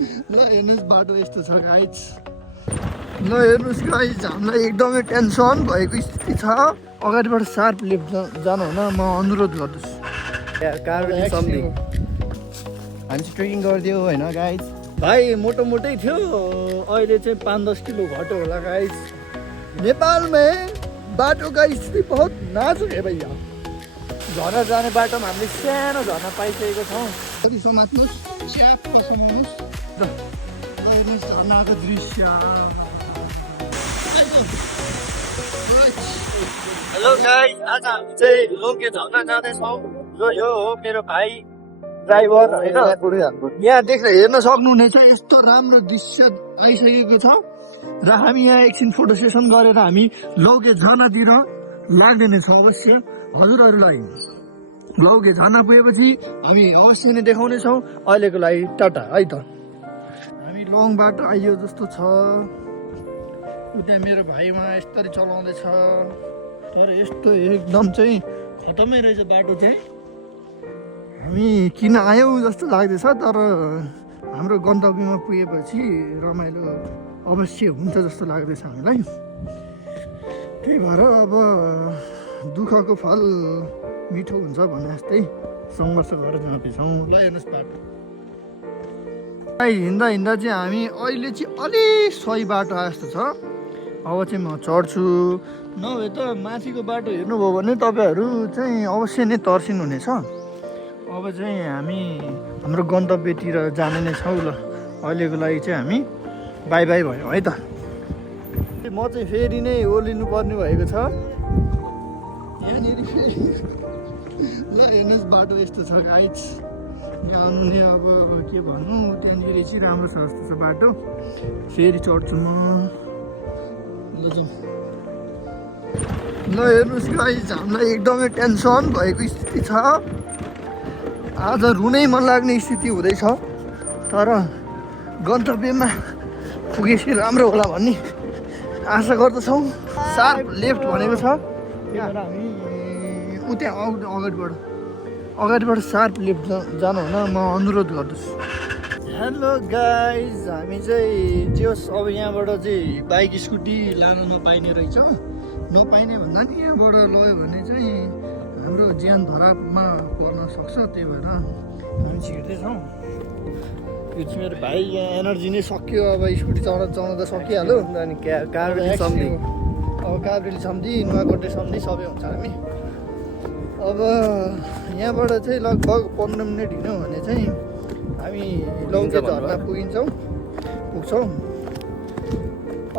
ल हेर्नुहोस् बाटो यस्तो छ गाइज। ल हेर्नुहोस् गाइज, हामीलाई एकदमै टेन्सन भएको स्थिति छ। अगाडिबाट सार्प लिफ्ट जानु हुन म अनुरोध गर्दछु। हामी चाहिँ ट्रेकिङ गरिदियो होइन गाइज। भाइ मोटोमोटै थियो, अहिले चाहिँ 5-10 किलो घट्यो होला गाइज। नेपालमै बाटोका स्थिति बहुत नाजुक है भैया। झर्ना जाने बाटोमा हामीले सानो झर्ना पाइसकेको छौँ। कति समात्नुहोस्, च्याप्प समाउनुहोस्। ल हेर्नुहोस् झर्नाको दृश्य। हेलो गाइस, आज हामी चाहिँ लोके झर्ना जाँदैछौँ। यो हो मेरो भाइ ड्राइभर होइन। यहाँ देख्न हेर्न सक्नुहुनेछ यस्तो राम्रो दृश्य आइसकेको छ र हामी यहाँ एकछिन फोटो सेसन गरेर हामी लौके झर्नातिर लाग्ने नै छौँ अवश्य हजुरहरूलाई। लौके झर्ना पुगेपछि हामी अवश्य नै देखाउनेछौँ। अहिलेको लागि टाटा है त। हामी लङ बाटो आइयो जस्तो छ। उता मेरो भाइमा यस्तरी चलाउँदैछ, तर यस्तो एकदम चाहिँ खतमै रहेछ बाटो चाहिँ। हामी किन आयौँ जस्तो लाग्दैछ, तर हाम्रो गन्तव्यमा पुगेपछि रमाइलो अवश्य हुन्छ जस्तो लाग्दैछ हामीलाई। त्यही भएर अब दुःखको फल मिठो हुन्छ भने जस्तै सङ्घर्ष गरेर जाँदैछौँ। ल हेर्नुहोस् बाटो हिँड्दा हिँड्दा चाहिँ हामी अहिले चाहिँ अलिक सही बाटो आए जस्तो छ। अब चाहिँ म चढ्छु, नभए त माथिको बाटो हेर्नुभयो भने तपाईँहरू चाहिँ अवश्य नै तर्सिनुहुनेछ। अब चाहिँ हामी हाम्रो गन्तव्यतिर जाने नै छौँ। ल अहिलेको लागि चाहिँ हामी बाई बाई भयो है त। म चाहिँ फेरि नै ओर्लिनु पर्ने भएको छ यहाँनिर फेरि। ल हेर्नुहोस् बाटो यस्तो छ गाइज। यहाँ आउनु नै अब के भन्नु, त्यहाँनिर चाहिँ राम्रो छ जस्तो छ बाटो। फेरि चढ्छु म। ल जाउँ। ल हेर्नुहोस् गाइज, हामीलाई एकदमै टेन्सन भएको स्थिति छ। आज रुनै मन लाग्ने स्थिति हुँदैछ, तर गन्तव्यमा पुगेपछि राम्रो होला भन्ने आशा गर्दछौँ। सार्प लेफ्ट भनेको छ त्यहाँबाट हामी उता अगाडिबाट सार्प लेफ्ट जानु हुन म अनुरोध गर्दछु। हेलो गाइज, हामी चाहिँ जे होस् अब यहाँबाट चाहिँ बाइक स्कुटी लानु नपाइने रहेछ। नपाइने भन्दा नि यहाँबाट लग्यो भने चाहिँ हाम्रो ज्यान धरापमा पर्न सक्छ। त्यही भएर हामी छिर्दैछौँ। यो चाहिँ मेरो भाइ, यहाँ एनर्जी नै सक्यो। अब स्कुटी चलाउँदा सकिहाल्यो। अनि काभ्रेली सम्झी, अब काभ्रेली सम्झी, नुवाकोटे सम्झी सबै हुन्छ हामी। अब यहाँबाट चाहिँ लगभग 15 मिनट हिँड्यौँ भने चाहिँ हामी लौके झर्ना पुग्छौँ।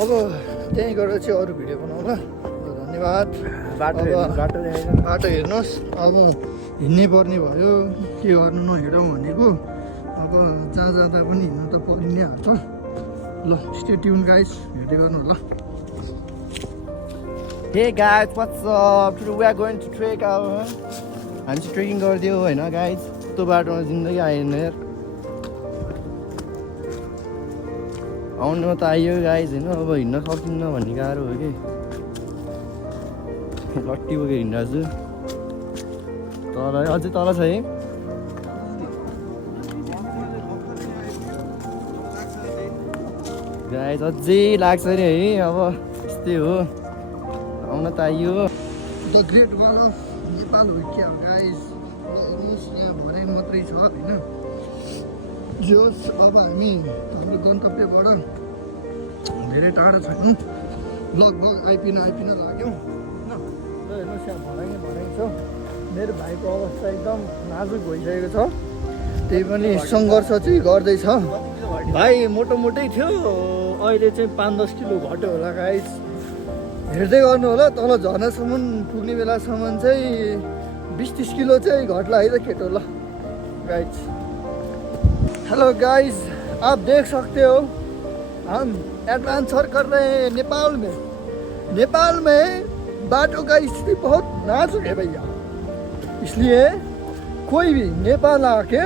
अब त्यहीँ गएर चाहिँ अरू भिडियो बनाउँला। धन्यवाद। बाटो हेर्नुहोस्। अब हिँड्नै पर्ने भयो, के गर्नु नहिँडौँ भनेको। अब जहाँ जाँदा पनि हिँड्नु त परि नै हाल्छ। ल स्टे ट्युन गाइस, हेर्दै गर्नु होला। Hey guys, what's up? Today we are going to trek our. हामी चाहिँ ट्रेकिङ गरिदियो होइन गाइज। त्यो बाटोमा जिन्दगी आएन यार। आउनु त आइयो गाइज होइन। अब हिँड्न सकिन्न भन्ने गाह्रो हो कि। लट्टी बोकेर हिँडिरहेको छु। तल अझै तल छ है। गाइज अझै लाग्छ अरे है। अब यस्तै हो, आउन त आइयो। The great wall of Nepal हो क्या गाइज। हेर्नुहोस् यहाँ भनाइ मात्रै छ होइन। जोस् अब हामी हाम्रो गन्तव्यबाट धेरै टाढो छैनौँ, लगभग आइपिन लाग्यौँ। हेर्नुहोस् यहाँ भनाइ छ। मेरो भाइको अवस्था एकदम नाजुक भइसकेको छ, त्यही पनि सङ्घर्ष चाहिँ गर्दैछ। भाइ मोटोमोटै थियो, अहिले चाहिँ 5-10 किलो घट्यो होला गाइज। हेर्दै गर्नु होला, तल झर्नासम्म पुग्ने बेलासम्म चाहिँ 20-30 किलो चाहिँ घट्ला है त केटो। ल गाइज, हेलो गाइज, आप देख सकते हो हम एडवेंचर कर रहे हैं नेपाल में बाटों का स्थिति बहुत नाजुक है भैया। इसलिए कोई भी नेपाल आके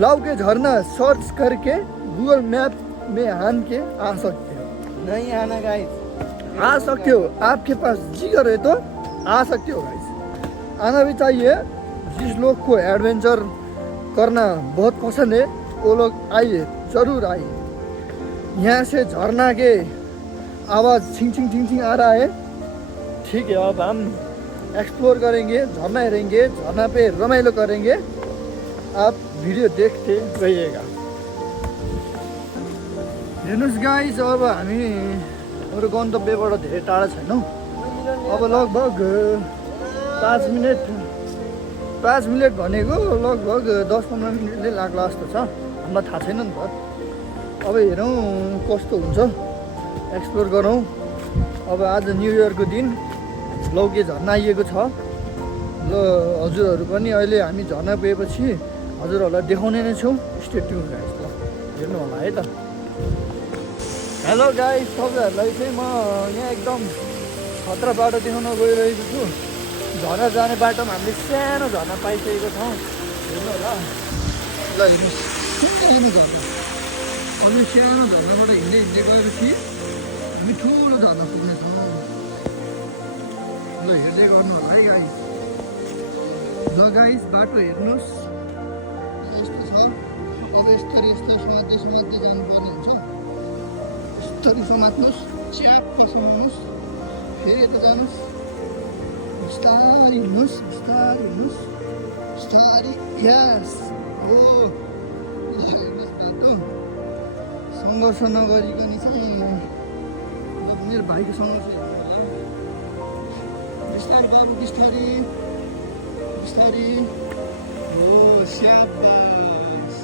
लौके झरना सर्च करके गूगल मैप में हान के आ सकते हो। नहीं आना गाइस, आ सकते हो, आपके पास जिगर है तो आ सकते हो गाइस। आना भी चाहिए। जिस लोग को एडवेंचर करना बहुत पसंद है वो लोग आइए, जरूर आइए। यहाँ से झरना के आवाज़ छिंग छिंग छिंग छिंग आ रहा है। ठीक है, अब हम एक्सप्लोर करेंगे, झरना हेरेंगे, झरना पे रमाइलो करेंगे। आप भिडियो देखते रहिएगा। हेर्नुहोस् गाइस, अब हामी हाम्रो गन्तव्यबाट धेरै टाढा छैनौँ। अब लगभग 5 मिनट भनेको लगभग 10-15 मिनटले लाग्ला जस्तो छ। हामीलाई थाहा छैन नि त। अब हेरौँ कस्तो हुन्छ, एक्सप्लोर गरौँ। अब आज न्यु इयरको दिन लौके झर्ना आइएको छ। ल हजुरहरू पनि अहिले हामी झर्ना पुगेपछि हजुरहरूलाई देखाउने नै छौँ। स्टे ट्युन गाइस, ल हेर्नु होला है त। हेलो गाइस, तपाईँहरूलाई चाहिँ म यहाँ एकदम खतरा बाटो देखाउन गइरहेको छु। झर्ना जाने बाटोमा हामीले सानो झर्ना पाइसकेको छौँ। हेर्नु होला, ल हेर्नुहोस् सानो झर्ना। अनि सानो झर्नाबाट हिँड्दै गएपछि हामी ठुलो झर्ना पुग्नेछौँ। ल हेर्दै गर्नु होला है गाइस। ल गाइस, बाटो हेर्नुहोस् यस्तो छ। अब यस्तरी समात्दै जानुपर्ने हुन्छ। यस्तरी समात्नुहोस्, च्याप्प समाउनुहोस्, फेरि यता जानुहोस्, बिस्तारै हिँड्नुहोस्, बिस्तारै। यस हो, हेर्नुहोस् बाटो सङ्घर्ष नगरिकन चाहिँ मेरो भाइको सङ्घर्ष हेर्नु होला। बिस्तारै बाबु, बिस्तारै हो, स्याबास।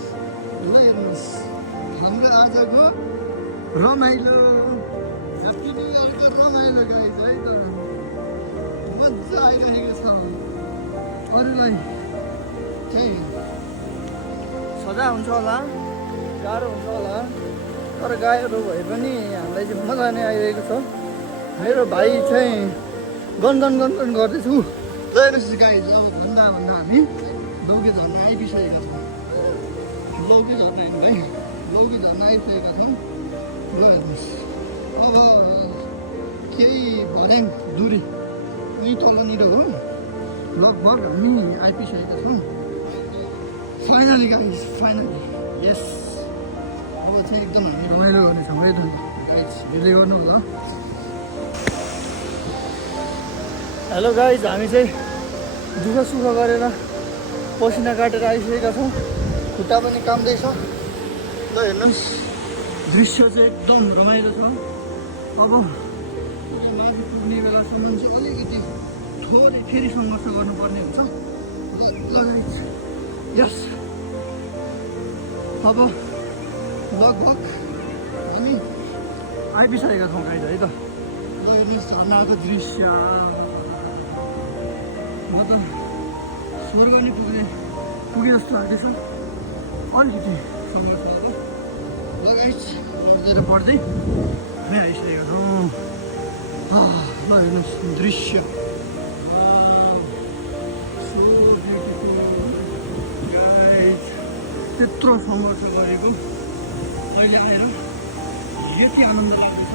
ल हेर्नुहोस् हाम्रो आजको रमाइलो, ह्याप्पी न्यु इयरको रमाइलो गाइस है त। मजा आइरहेको छ। अरूलाई चाहिँ सजाय हुन्छ होला, गाह्रो हुन्छ होला, तर गाईहरू भए पनि हामीलाई चाहिँ मजा नै आइरहेको छ। मेरो भाइ चाहिँ गनगन गर्दैछु। ल हेर्नुहोस् गाइस, अब भन्दा हामी लौके झर्ना आइपुगेका छौँ। लौके झर्ना होइन भाइ, लौके झर्ना आइसकेका छौँ। ल हेर्नुहोस्, अब केही भर्याङ दुरी यहीँ तलनिर हो। लगभग हामी आइपुगेका छौँ। फाइनली गाइस, फाइनली यस। अब चाहिँ एकदम हामी रमाइलो गर्नेछौँ है त गाइस, हेर्दै गर्नु होला। हेलो गाइस, हामी चाहिँ दुःख सुख गरेर पसिना काटेर आइसकेका छौँ। खुट्टा पनि काम्दैछ। ल हेर्नुहोस्, दृश्य चाहिँ एकदम रमाइलो छ। अब माथि पुग्ने बेलासम्म चाहिँ अलिकति थोरै फेरि सङ्घर्ष गर्नुपर्ने हुन्छ। ल गाइस, यस। अब लगभग हामी आइपुगेका छौँ गाइस है त। ल हेर्नुहोस् झर्नाको दृश्य, म त स्वर्ग नै पुगे जस्तो लाग्दैछ। अलिकति सङ्घर्ष छ। ल गाइस, पढ्दै हामी आइसकेका छौँ। ल हेर्नुहोस् दृश्य, सो ब्युटिफुल गाइस। त्यत्रो सङ्घर्ष गरेको अहिले आएर यति आनन्द लाग्दैछ।